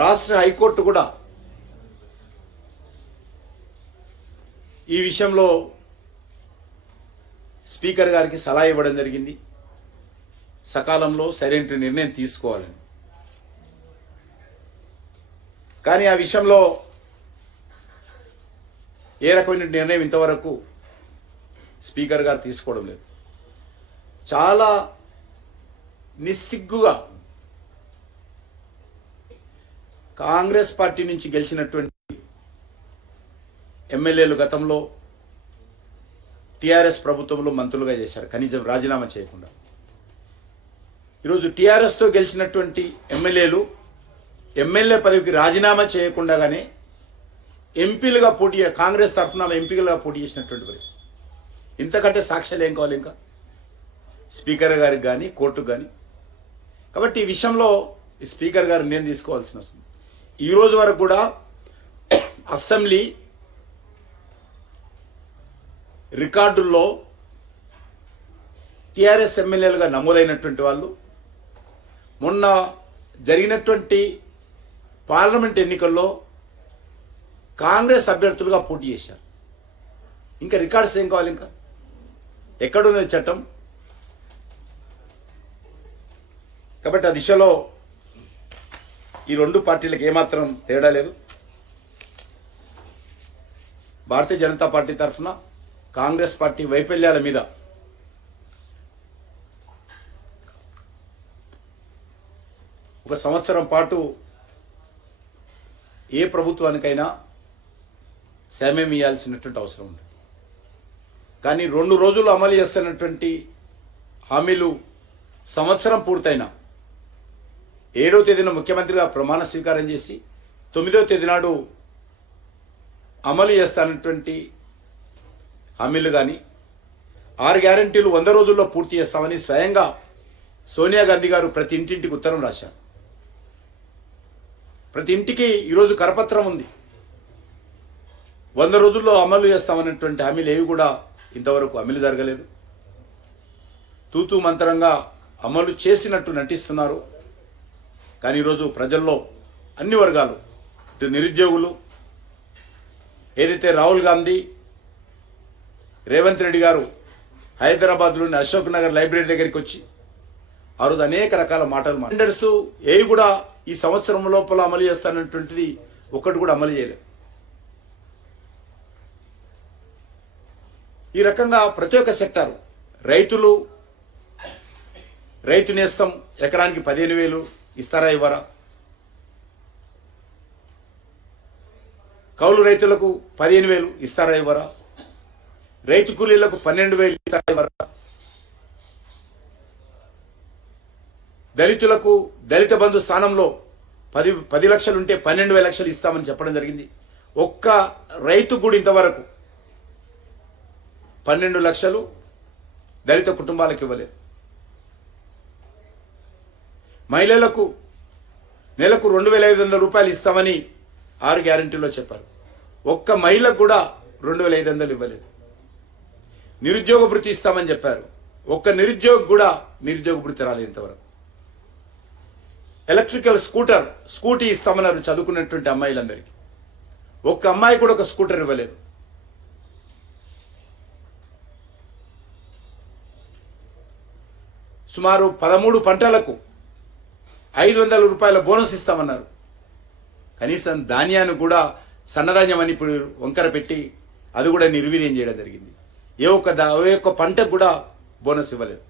రాష్ట్ర హైకోర్టు కూడా ఈ విషయంలో స్పీకర్ గారికి సలహా ఇవ్వడం జరిగింది, సకాలంలో సరైన నిర్ణయం తీసుకోవాలని. కానీ ఆ విషయంలో ఏ రకమైన నిర్ణయం ఇంతవరకు స్పీకర్ గారు తీసుకోవడం లేదు. చాలా నిస్సిగ్గుగా కాంగ్రెస్ పార్టీ నుంచి గెలిచినటువంటి ఎమ్మెల్యేలు గతంలో టీఆర్ఎస్ ప్రభుత్వంలో మంత్రులుగా చేశారు, కనీసం రాజీనామా చేయకుండా. ఈరోజు టీఆర్ఎస్తో గెలిచినటువంటి ఎమ్మెల్యేలు ఎమ్మెల్యే పదవికి రాజీనామా చేయకుండానే ఎంపీలుగా పోటీ, కాంగ్రెస్ తరఫున ఎంపీలుగా పోటీ చేసినటువంటి పరిస్థితి. ఇంతకంటే సాక్ష్యాలు ఏం కావాలి ఇంకా స్పీకర్ గారికి కానీ కోర్టుకు కానీ? కాబట్టి ఈ విషయంలో ఈ స్పీకర్ గారు నిర్ణయం తీసుకోవాల్సి వస్తుంది. ఈ రోజు వరకు కూడా అసెంబ్లీ రికార్డుల్లో టీఆర్ఎస్ ఎమ్మెల్యేలుగా నమోదైనటువంటి వాళ్ళు మొన్న జరిగినటువంటి పార్లమెంట్ ఎన్నికల్లో కాంగ్రెస్ అభ్యర్థులుగా పోటీ చేశారు. ఇంకా రికార్డ్స్ ఏం కావాలి? ఇంకా ఎక్కడుంది చట్టం? కాబట్టి ఆ దిశలో ఈ రెండు పార్టీలకు ఏమాత్రం తేడా లేదు. భారతీయ జనతా పార్టీ తరఫున కాంగ్రెస్ పార్టీ వైఫల్యాల మీద ఒక సంవత్సరం పాటు ఏ ప్రభుత్వానికైనా సమయం ఇవ్వాల్సినటువంటి అవసరం ఉంది. కానీ 2 రోజులు అమలు చేస్తున్నటువంటి హామీలు సంవత్సరం పూర్తయినా 7వ తేదీన ముఖ్యమంత్రిగా ప్రమాణ స్వీకారం చేసి 9వ తేదీ నాడు అమలు చేస్తానటువంటి హామీలు కానీ 6 గ్యారంటీలు 100 రోజుల్లో పూర్తి చేస్తామని స్వయంగా సోనియా గాంధీ గారు ప్రతి ఇంటింటికి ఉత్తరం రాశారు. ప్రతి ఇంటికి ఈరోజు కరపత్రం ఉంది. 100 రోజుల్లో అమలు చేస్తామన్నటువంటి హామీలు ఏవి కూడా ఇంతవరకు అమలు జరగలేదు. తూతూ మంత్రంగా అమలు చేసినట్టు నటిస్తున్నారు. కానీ ఈరోజు ప్రజల్లో అన్ని వర్గాలు, ఇటు నిరుద్యోగులు, ఏదైతే రాహుల్ గాంధీ, రేవంత్ రెడ్డి గారు హైదరాబాద్లోని అశోక్ నగర్ లైబ్రరీ దగ్గరికి వచ్చి ఆ రోజు అనేక రకాల మాటలు టెండర్స్ ఏవి కూడా ఈ సంవత్సరం లోపల అమలు చేస్తానటువంటిది ఒక్కటి కూడా అమలు చేయలేదు. ఈ రకంగా ప్రతి ఒక్క సెక్టారు, రైతులు, రైతు నేస్తం ఎకరానికి 15,000 ఇస్తారా ఇవ్వరా? కౌలు రైతులకు 15,000 ఇస్తారా ఇవ్వరా? రైతు కూలీలకు 12,000 ఇస్తారా ఇవ్వరా? దళితులకు దళిత బంధు స్థానంలో 10 లక్షలు ఉంటే 12 లక్షలు ఇస్తామని చెప్పడం జరిగింది. ఒక్క రైతు కూడా ఇంతవరకు 12 లక్షలు దళిత కుటుంబాలకు ఇవ్వలేదు. మహిళలకు నెలకు 2,500 రూపాయలు ఇస్తామని 6 గ్యారంటీలో చెప్పారు. ఒక్క మహిళకు కూడా 2,500 ఇవ్వలేదు. నిరుద్యోగ భృతి ఇస్తామని చెప్పారు. ఒక్క నిరుద్యోగ కూడా నిరుద్యోగ భృతి రాలేదు ఇంతవరకు. ఎలక్ట్రికల్ స్కూటీ ఇస్తామన్నారు చదువుకున్నటువంటి అమ్మాయిలందరికీ. ఒక్క అమ్మాయి కూడా ఒక స్కూటర్ ఇవ్వలేదు. సుమారు 13 పంటలకు 500 రూపాయల బోనస్ ఇస్తామన్నారు. కనీసం ధాన్యాన్ని కూడా సన్నధాన్యం అని ఇప్పుడు వంకర పెట్టి అది కూడా నిర్వీర్యం చేయడం జరిగింది. ఏ ఒక్క పంటకు కూడా బోనస్ ఇవ్వలేదు.